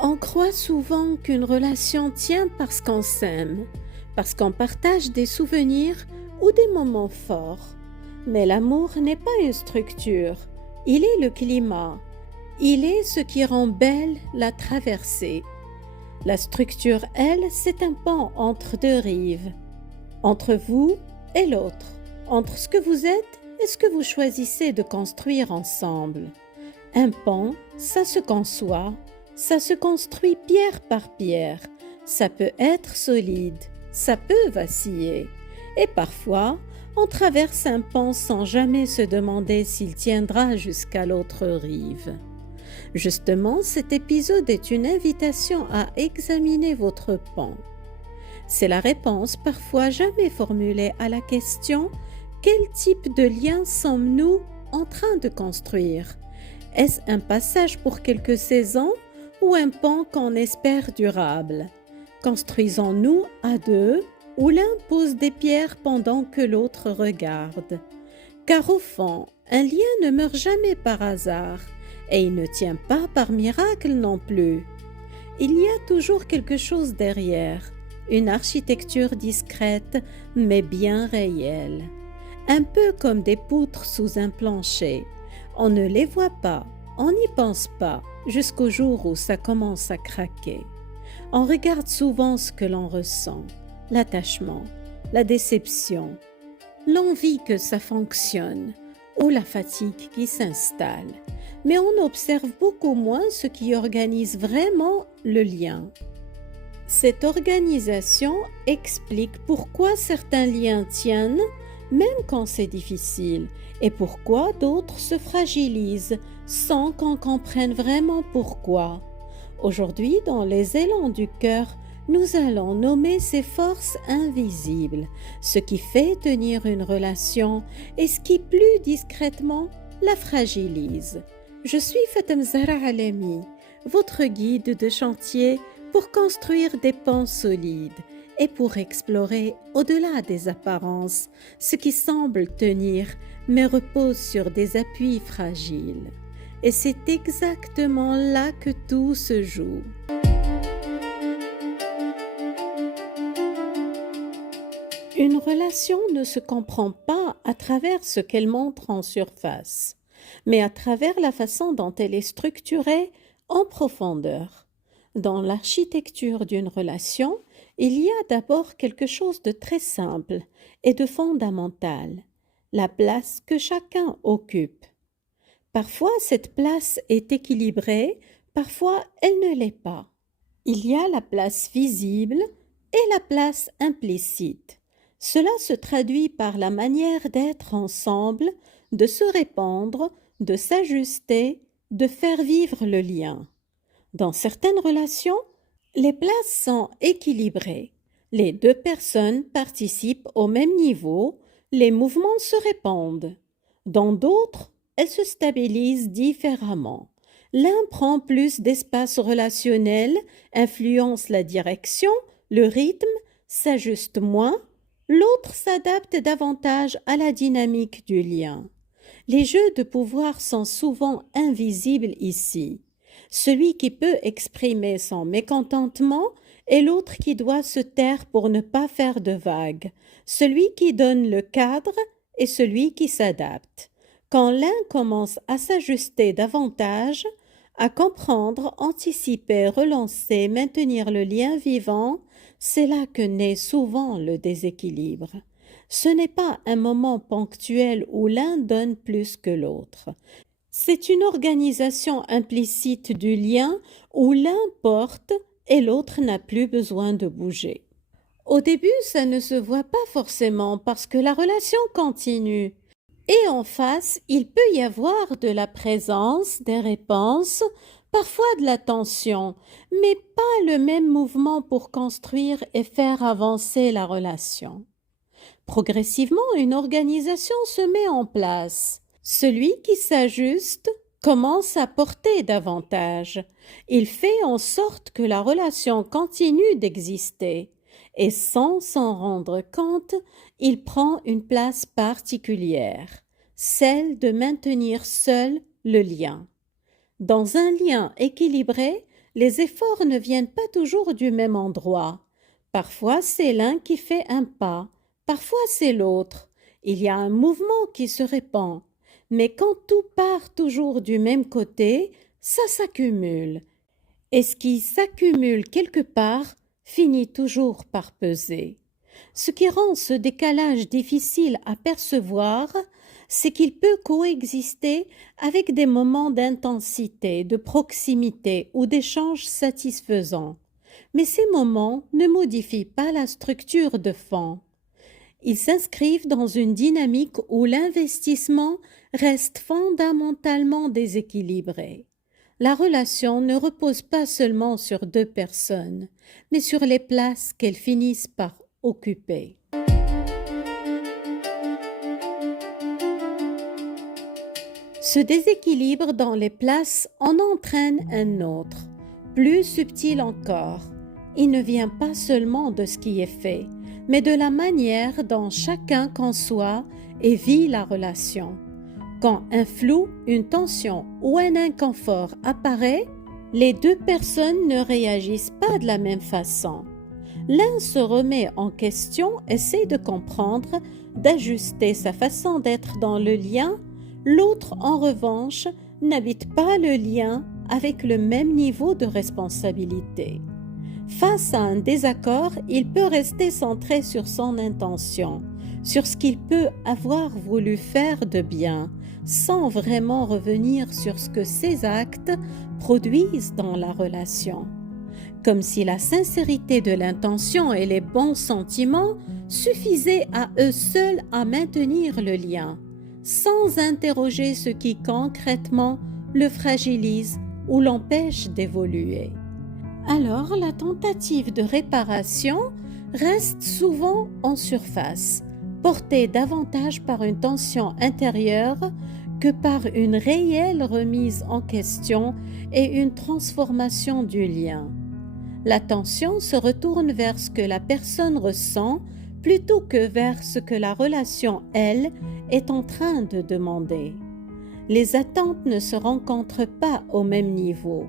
On croit souvent qu'une relation tient parce qu'on s'aime, parce qu'on partage des souvenirs ou des moments forts. Mais l'amour n'est pas une structure, il est le climat, il est ce qui rend belle la traversée. La structure, elle, c'est un pont entre deux rives, entre vous et l'autre, entre ce que vous êtes et ce que vous choisissez de construire ensemble. Un pont, ça se conçoit, ça se construit pierre par pierre, ça peut être solide, ça peut vaciller. Et parfois, on traverse un pont sans jamais se demander s'il tiendra jusqu'à l'autre rive. Justement, cet épisode est une invitation à examiner votre pont. C'est la réponse parfois jamais formulée à la question « Quel type de lien sommes-nous en train de construire ?» Est-ce un passage pour quelques saisons ou un pont qu'on espère durable? Construisons-nous à deux ou l'un pose des pierres pendant que l'autre regarde? Car au fond, un lien ne meurt jamais par hasard et il ne tient pas par miracle non plus. Il y a toujours quelque chose derrière, une architecture discrète mais bien réelle. Un peu comme des poutres sous un plancher. On ne les voit pas, on n'y pense pas, jusqu'au jour où ça commence à craquer. On regarde souvent ce que l'on ressent, l'attachement, la déception, l'envie que ça fonctionne ou la fatigue qui s'installe. Mais on observe beaucoup moins ce qui organise vraiment le lien. Cette organisation explique pourquoi certains liens tiennent, même quand c'est difficile, et pourquoi d'autres se fragilisent sans qu'on comprenne vraiment pourquoi. Aujourd'hui, dans les élans du cœur, nous allons nommer ces forces invisibles, ce qui fait tenir une relation et ce qui, plus discrètement, la fragilise. Je suis Fatem Zahra Alemi, votre guide de chantier pour construire des ponts solides et pour explorer au-delà des apparences ce qui semble tenir mais repose sur des appuis fragiles. Et c'est exactement là que tout se joue. Une relation ne se comprend pas à travers ce qu'elle montre en surface, mais à travers la façon dont elle est structurée en profondeur. Dans l'architecture d'une relation, il y a d'abord quelque chose de très simple et de fondamental, la place que chacun occupe. Parfois, cette place est équilibrée, parfois elle ne l'est pas. Il y a la place visible et la place implicite. Cela se traduit par la manière d'être ensemble, de se répondre, de s'ajuster, de faire vivre le lien. Dans certaines relations, les places sont équilibrées. Les deux personnes participent au même niveau, les mouvements se répondent. Dans d'autres, elles se stabilisent différemment. L'un prend plus d'espace relationnel, influence la direction, le rythme, s'ajuste moins. L'autre s'adapte davantage à la dynamique du lien. Les jeux de pouvoir sont souvent invisibles ici. Celui qui peut exprimer son mécontentement et l'autre qui doit se taire pour ne pas faire de vagues. Celui qui donne le cadre et celui qui s'adapte. Quand l'un commence à s'ajuster davantage, à comprendre, anticiper, relancer, maintenir le lien vivant, c'est là que naît souvent le déséquilibre. Ce n'est pas un moment ponctuel où l'un donne plus que l'autre. C'est une organisation implicite du lien où l'un porte et l'autre n'a plus besoin de bouger. Au début, ça ne se voit pas forcément parce que la relation continue. Et en face, il peut y avoir de la présence, des réponses, parfois de la tension, mais pas le même mouvement pour construire et faire avancer la relation. Progressivement, une organisation se met en place. Celui qui s'ajuste commence à porter davantage. Il fait en sorte que la relation continue d'exister. Et sans s'en rendre compte, il prend une place particulière, celle de maintenir seul le lien. Dans un lien équilibré, Les efforts ne viennent pas toujours du même endroit. Parfois c'est l'un qui fait un pas, parfois c'est l'autre. Il y a un mouvement qui se répand. Mais quand tout part toujours du même côté, ça s'accumule. Et ce qui s'accumule quelque part finit toujours par peser. Ce qui rend ce décalage difficile à percevoir, c'est qu'il peut coexister avec des moments d'intensité, de proximité ou d'échanges satisfaisants. Mais ces moments ne modifient pas la structure de fond. Ils s'inscrivent dans une dynamique où l'investissement reste fondamentalement déséquilibré. La relation ne repose pas seulement sur deux personnes, mais sur les places qu'elles finissent par occuper. Ce déséquilibre dans les places en entraîne un autre, plus subtil encore. Il ne vient pas seulement de ce qui est fait, mais de la manière dont chacun conçoit et vit la relation. Quand un flou, une tension ou un inconfort apparaît, les deux personnes ne réagissent pas de la même façon. L'un se remet en question, essaie de comprendre, d'ajuster sa façon d'être dans le lien. L'autre, en revanche, n'habite pas le lien avec le même niveau de responsabilité. Face à un désaccord, il peut rester centré sur son intention, sur ce qu'il peut avoir voulu faire de bien, sans vraiment revenir sur ce que ses actes produisent dans la relation. Comme si la sincérité de l'intention et les bons sentiments suffisaient à eux seuls à maintenir le lien, sans interroger ce qui concrètement le fragilise ou l'empêche d'évoluer. Alors la tentative de réparation reste souvent en surface, portée davantage par une tension intérieure que par une réelle remise en question et une transformation du lien. La tension se retourne vers ce que la personne ressent plutôt que vers ce que la relation, elle, est en train de demander. Les attentes ne se rencontrent pas au même niveau.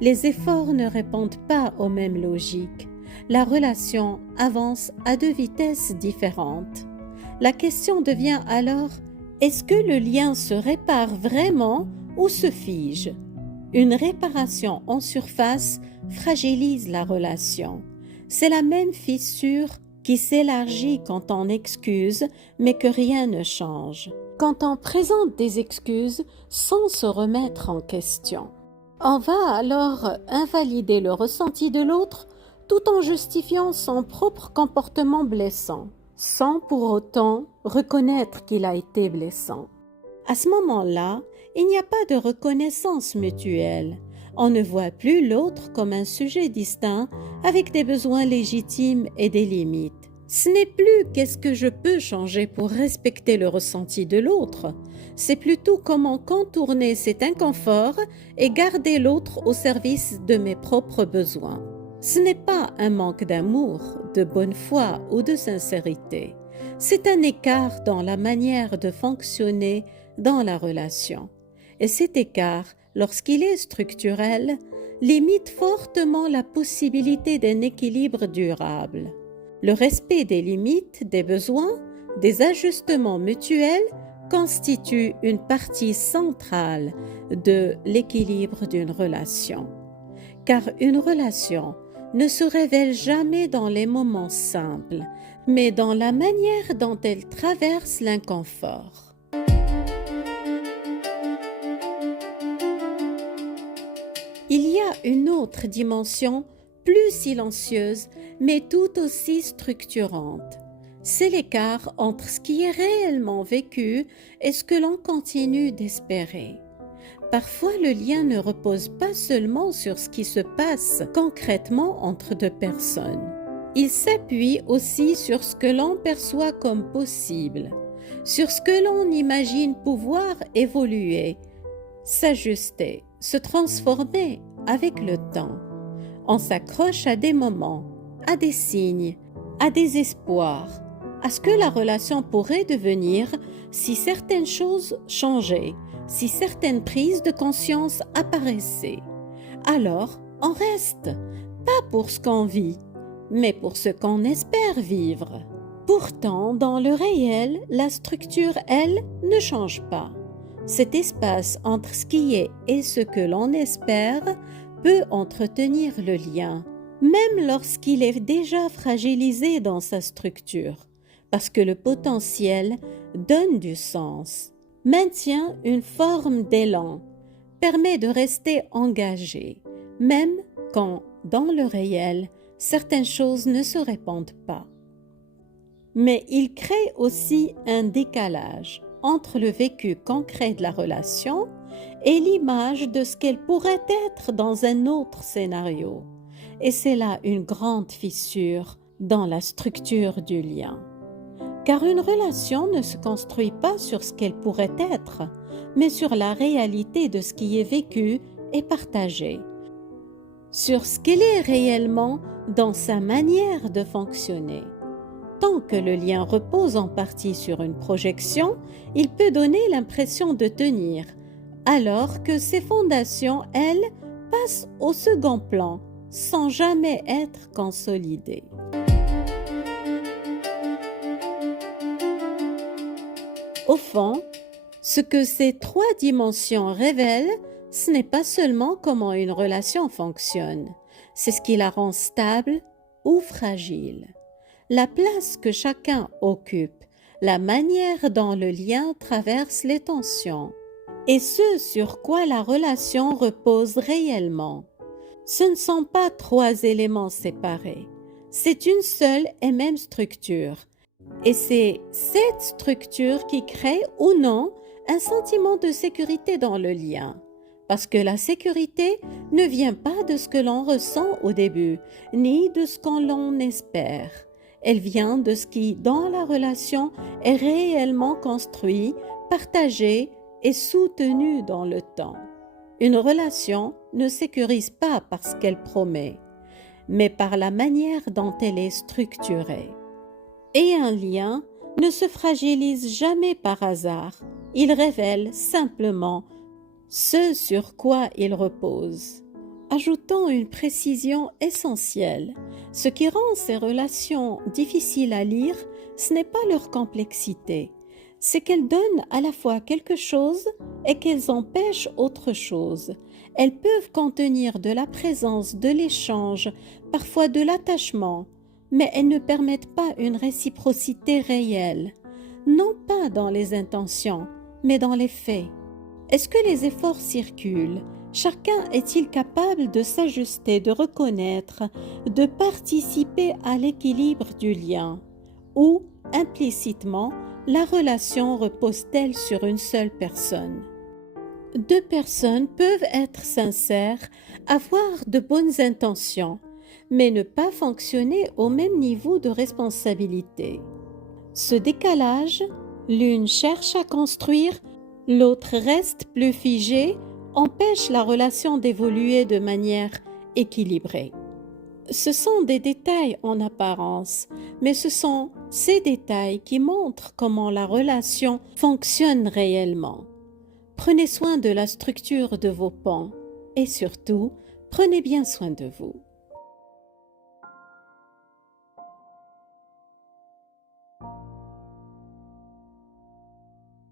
Les efforts ne répondent pas aux mêmes logiques. La relation avance à deux vitesses différentes. La question devient alors, est-ce que le lien se répare vraiment ou se fige? Une réparation en surface fragilise la relation. C'est la même fissure qui s'élargit quand on excuse, mais que rien ne change. Quand on présente des excuses sans se remettre en question. On va alors invalider le ressenti de l'autre tout en justifiant son propre comportement blessant, sans pour autant reconnaître qu'il a été blessant. À ce moment-là, il n'y a pas de reconnaissance mutuelle. On ne voit plus l'autre comme un sujet distinct avec des besoins légitimes et des limites. Ce n'est plus qu'est-ce que je peux changer pour respecter le ressenti de l'autre. C'est plutôt comment contourner cet inconfort et garder l'autre au service de mes propres besoins. Ce n'est pas un manque d'amour, de bonne foi ou de sincérité. C'est un écart dans la manière de fonctionner dans la relation. Et cet écart, lorsqu'il est structurel, limite fortement la possibilité d'un équilibre durable. Le respect des limites, des besoins, des ajustements mutuels constitue une partie centrale de l'équilibre d'une relation. Car une relation ne se révèle jamais dans les moments simples, mais dans la manière dont elle traverse l'inconfort. Il y a une autre dimension plus silencieuse, mais tout aussi structurante. C'est l'écart entre ce qui est réellement vécu et ce que l'on continue d'espérer. Parfois, le lien ne repose pas seulement sur ce qui se passe concrètement entre deux personnes. Il s'appuie aussi sur ce que l'on perçoit comme possible, sur ce que l'on imagine pouvoir évoluer, s'ajuster, se transformer avec le temps. On s'accroche à des moments, à des signes, à des espoirs, à ce que la relation pourrait devenir si certaines choses changeaient, si certaines prises de conscience apparaissaient. Alors, on reste, pas pour ce qu'on vit, mais pour ce qu'on espère vivre. Pourtant, dans le réel, la structure, elle, ne change pas. Cet espace entre ce qui est et ce que l'on espère peut entretenir le lien, même lorsqu'il est déjà fragilisé dans sa structure, parce que le potentiel donne du sens, maintient une forme d'élan, permet de rester engagé, même quand, dans le réel, certaines choses ne se répandent pas. Mais il crée aussi un décalage entre le vécu concret de la relation et l'image de ce qu'elle pourrait être dans un autre scénario. Et c'est là une grande fissure dans la structure du lien. Car une relation ne se construit pas sur ce qu'elle pourrait être, mais sur la réalité de ce qui est vécu et partagé, sur ce qu'elle est réellement dans sa manière de fonctionner. Tant que le lien repose en partie sur une projection, il peut donner l'impression de tenir, alors que ses fondations, elles, passent au second plan, sans jamais être consolidées. Au fond, ce que ces trois dimensions révèlent, ce n'est pas seulement comment une relation fonctionne, c'est ce qui la rend stable ou fragile. La place que chacun occupe, la manière dont le lien traverse les tensions, et ce sur quoi la relation repose réellement. Ce ne sont pas trois éléments séparés, c'est une seule et même structure. Et c'est cette structure qui crée ou non un sentiment de sécurité dans le lien. Parce que la sécurité ne vient pas de ce que l'on ressent au début, ni de ce qu'on l'on espère. Elle vient de ce qui, dans la relation, est réellement construit, partagé et soutenu dans le temps. Une relation ne sécurise pas parce qu'elle promet, mais par la manière dont elle est structurée. Et un lien ne se fragilise jamais par hasard, il révèle simplement ce sur quoi il repose. Ajoutons une précision essentielle. Ce qui rend ces relations difficiles à lire, ce n'est pas leur complexité, c'est qu'elles donnent à la fois quelque chose et qu'elles empêchent autre chose. Elles peuvent contenir de la présence, de l'échange, parfois de l'attachement, mais elles ne permettent pas une réciprocité réelle, non pas dans les intentions, mais dans les faits. Est-ce que les efforts circulent? Chacun est-il capable de s'ajuster, de reconnaître, de participer à l'équilibre du lien? Ou, implicitement, la relation repose-t-elle sur une seule personne? Deux personnes peuvent être sincères, avoir de bonnes intentions, mais ne pas fonctionner au même niveau de responsabilité. Ce décalage, l'une cherche à construire, l'autre reste plus figée, empêche la relation d'évoluer de manière équilibrée. Ce sont des détails en apparence, mais ce sont ces détails qui montrent comment la relation fonctionne réellement. Prenez soin de la structure de vos pans et surtout, prenez bien soin de vous.